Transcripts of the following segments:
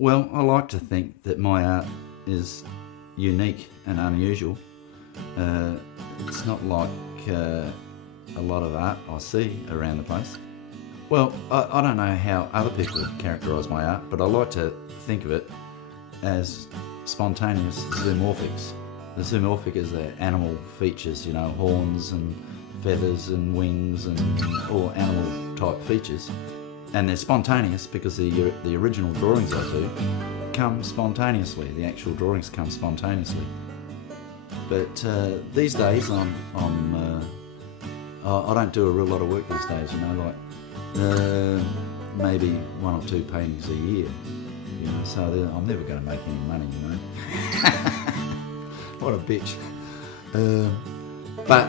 Well, I like to think that my art is unique and unusual. It's not like a lot of art I see around the place. Well, I don't know how other people characterise my art, but I like to think of it as spontaneous zoomorphics. The zoomorphic is the animal features, you know, horns and feathers and wings and all animal type features. And they're spontaneous because the original drawings I do come spontaneously. The actual drawings come spontaneously. But these days I don't do a real lot of work these days, you know, like maybe 1 or 2 paintings a year, you know, so I'm never going to make any money, you know. What a bitch. But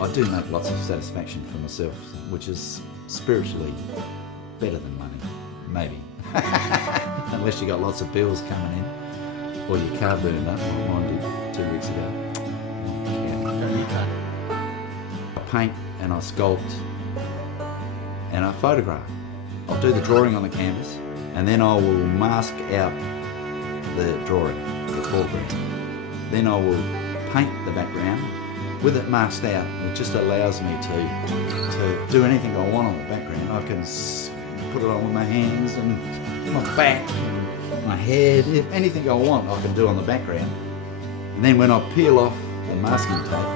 I do make lots of satisfaction for myself, which is spiritually better than money, maybe. Unless you got lots of bills coming in, or your car burned up, like mine did 2 weeks ago. I paint and I sculpt and I photograph. I'll do the drawing on the canvas and then I will mask out the drawing, the foreground. Then I will paint the background with it masked out. It just allows me to do anything I want on the background. I can put it on with my hands and my back and my head, anything I want I can do on the background. And then when I peel off the masking tape,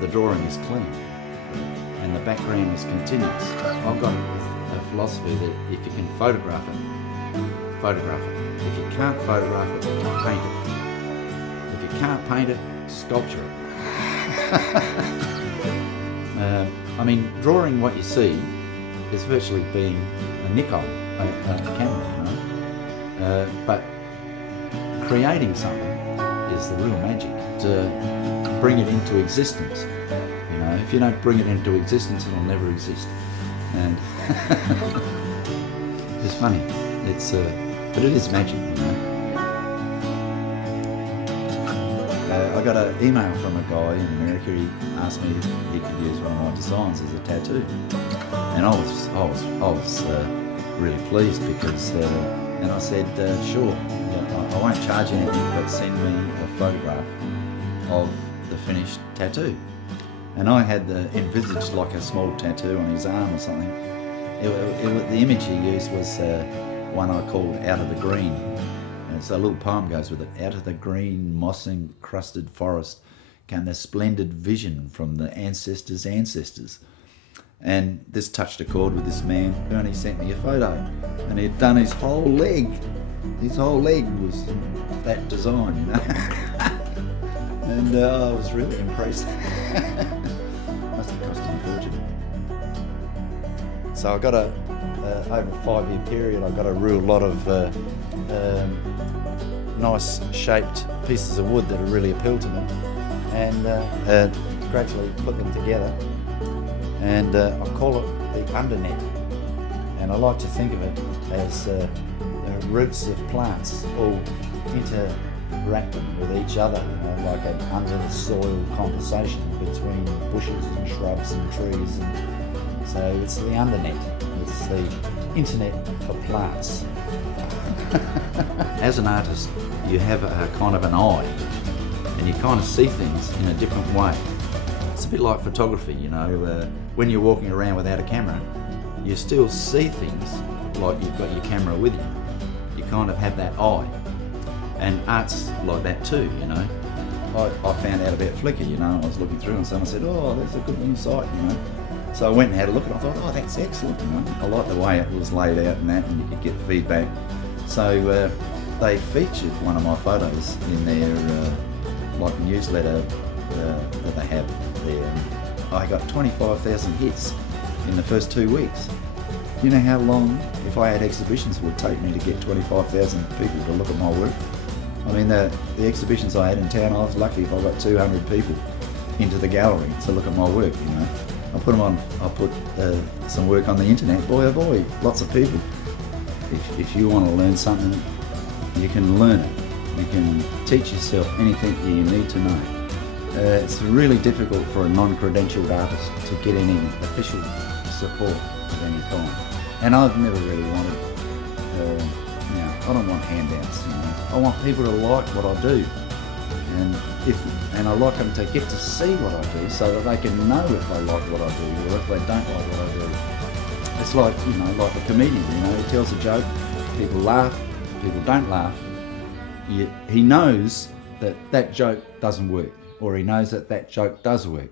the drawing is clean and the background is continuous. I've got a philosophy that if you can photograph it, photograph it. If you can't photograph it, paint it. If you can't paint it, sculpture it. I mean, drawing what you see is virtually being a Nikon, a camera, you know. But creating something is the real magic. To bring it into existence. You know, if you don't bring it into existence, it'll never exist. And it's funny. But it is magic, you know. I got an email from a guy in America. He asked me if he could use one of my designs as a tattoo, and I was really pleased because, and I said, sure, yeah, I won't charge anything, but send me a photograph of the finished tattoo. And I had envisaged like a small tattoo on his arm or something. The image he used was one I called Out of the Green. And so a little poem goes with it. Out of the green, moss-encrusted forest came a splendid vision from the ancestors' ancestors. And this touched a chord with this man who only sent me a photo. And he'd done his whole leg. His whole leg was that design, you know. And I was really impressed. Must have cost him a fortune. So I got over a 5-year period, I got a real lot of nice shaped pieces of wood that really appealed to me, and gradually put them together. And I call it the undernet. And I like to think of it as the roots of plants all interacting with each other, you know, like an under the soil conversation between bushes and shrubs and trees. And so it's the undernet, it's the internet for plants. As an artist, you have a kind of an eye, and you kind of see things in a different way. It's a bit like photography, you know, when you're walking around without a camera, you still see things like you've got your camera with you. You kind of have that eye. And art's like that too, you know. I found out about Flickr, you know. I was looking through and someone said, oh, that's a good new site, you know. So I went and had a look and I thought, oh, that's excellent, you know. I like the way it was laid out and that, and you could get feedback. So they featured one of my photos in their like newsletter that they have there. I got 25,000 hits in the first 2 weeks. You know how long, if I had exhibitions, it would take me to get 25,000 people to look at my work? I mean, the exhibitions I had in town, I was lucky if I got 200 people into the gallery to look at my work, you know. I put some work on the internet, boy oh boy, lots of people. If you want to learn something, you can learn it. You can teach yourself anything that you need to know. It's really difficult for a non-credentialed artist to get any official support of any kind. And I've never really wanted I don't want handouts, you know. I want people to like what I do. And I like them to get to see what I do so that they can know if they like what I do or if they don't like what I do. It's like, you know, like a comedian, you know, he tells a joke, people laugh, people don't laugh. He knows that that joke doesn't work, or he knows that that joke does work.